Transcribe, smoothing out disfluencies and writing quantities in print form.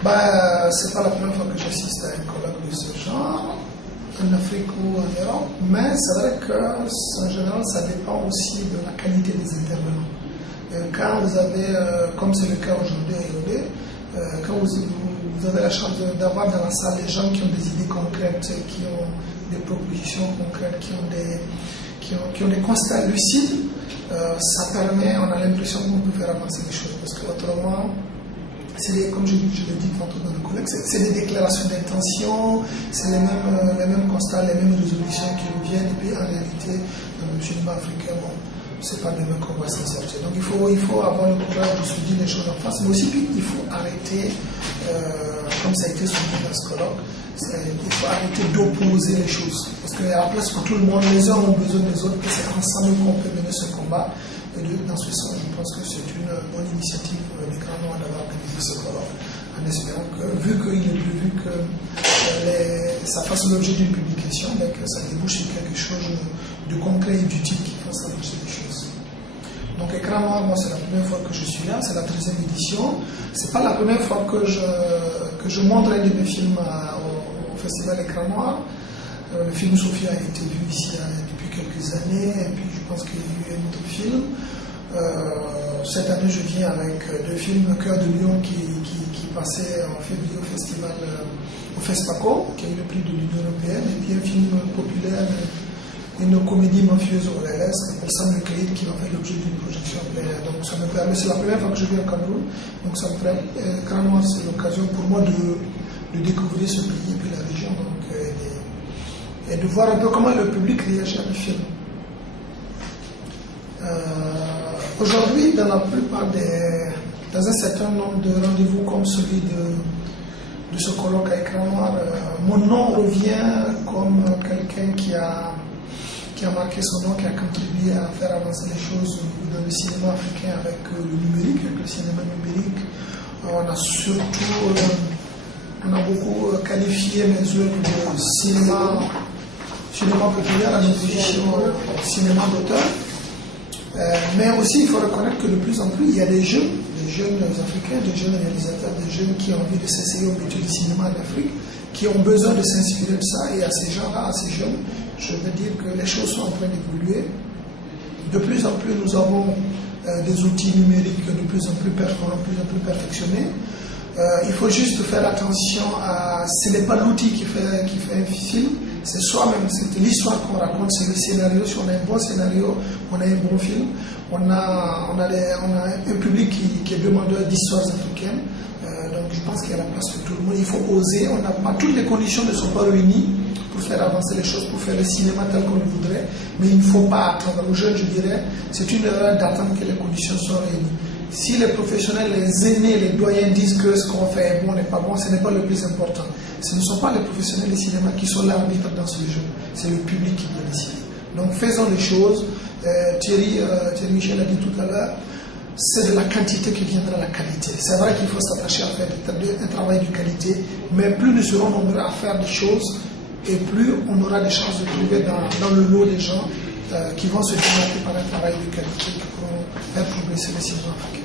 C'est pas la première fois que j'assiste à un colloque de ce genre, en Afrique ou en Europe, mais c'est vrai qu'en général, ça dépend aussi de la qualité des intervenants. Quand vous avez, comme c'est le cas aujourd'hui à Yaoundé, quand vous avez la chance d'avoir dans la salle des gens qui ont des idées concrètes, qui ont des propositions concrètes, qui ont des constats lucides, ça permet, on a l'impression qu'on peut faire avancer les choses. Parce qu'autrement, comme je l'ai dit tantôt dans le collègue, c'est des déclarations d'intention, c'est les mêmes constats, les mêmes résolutions qui reviennent. Et puis en réalité, dans le cinéma africain, bon, c'est pas demain qu'on va s'en sortir. Donc il faut avoir le courage de se dire les choses en face, mais aussi il faut arrêter, comme ça a été souligné dans ce colloque, il faut arrêter d'opposer les choses. Parce qu'il y a la place pour tout le monde, les uns ont besoin des autres, que c'est ensemble qu'on peut mener ce combat. Et dans ce sens, je pense que c'est une bonne initiative des Grands Noirs d'avoir organisé ce colloque, en espérant que, vu qu'il est prévu que ça fasse l'objet d'une publication, que ça débouche sur quelque chose de concret et d'utile qui fasse avancer les choses. Donc Écran Noir, moi c'est la première fois que je suis là, c'est la 13e édition. C'est pas la première fois que je montre un de mes films au festival Écran Noir. Le film Sophia a été vu ici depuis quelques années, et puis je pense qu'il y a eu un autre film. Cette année, je viens avec deux films, Cœur de Lion qui passait en février au festival au FESPACO, qui a eu le prix de l'Union européenne, et puis un film populaire, une comédie mafieuse orwellesque, Sam le Caïd, qui va faire l'objet d'une projection plénière. Donc ça me permet, c'est la première fois que je viens au Cameroun, donc ça me permet, Écran Noir, c'est l'occasion pour moi de découvrir ce pays et puis la région. Et de voir un peu comment le public réagit à le film. Aujourd'hui, dans la plupart dans un certain nombre de rendez-vous comme celui de ce colloque à Écran Noir, mon nom revient comme quelqu'un qui a marqué son nom, qui a contribué à faire avancer les choses dans le cinéma africain avec le numérique, avec le cinéma numérique. On a beaucoup qualifié mes œuvres de cinéma populaire à l'opposition au cinéma d'auteur. Mais aussi, il faut reconnaître que de plus en plus, il y a des jeunes africains, des jeunes réalisateurs, des jeunes qui ont envie de s'essayer au métier du cinéma en Afrique, qui ont besoin de s'inspirer de ça. Et à ces gens-là, à ces jeunes, je veux dire que les choses sont en train d'évoluer. De plus en plus, nous avons des outils numériques de plus en plus performants, de plus en plus perfectionnés. Il faut juste faire attention à... Ce n'est pas l'outil qui fait un film, c'est soi-même, c'est l'histoire qu'on raconte, c'est le scénario. Si on a un bon scénario, on a un bon film. On a un public qui est demandeur d'histoires africaines. Donc je pense qu'il y a la place pour tout le monde. Il faut oser. On n'a pas toutes les conditions ne sont pas réunies pour faire avancer les choses, pour faire le cinéma tel qu'on le voudrait. Mais il ne faut pas attendre. Aux jeunes, je dirais, c'est une erreur d'attendre que les conditions soient réunies. Si les professionnels, les aînés, les doyens disent que ce qu'on fait est bon, n'est pas bon, ce n'est pas le plus important. Ce ne sont pas les professionnels du cinéma qui sont l'arbitre dans ce jeu, c'est le public qui doit décider. Donc faisons les choses. Thierry Michel a dit tout à l'heure, c'est de la quantité qui viendra la qualité. C'est vrai qu'il faut s'attacher à faire un travail de qualité, mais plus nous serons nombreux à faire des choses, et plus on aura des chances de trouver dans le lot des gens qui vont se démarquer par un travail de qualité qui pourront faire progresser le cinéma africain.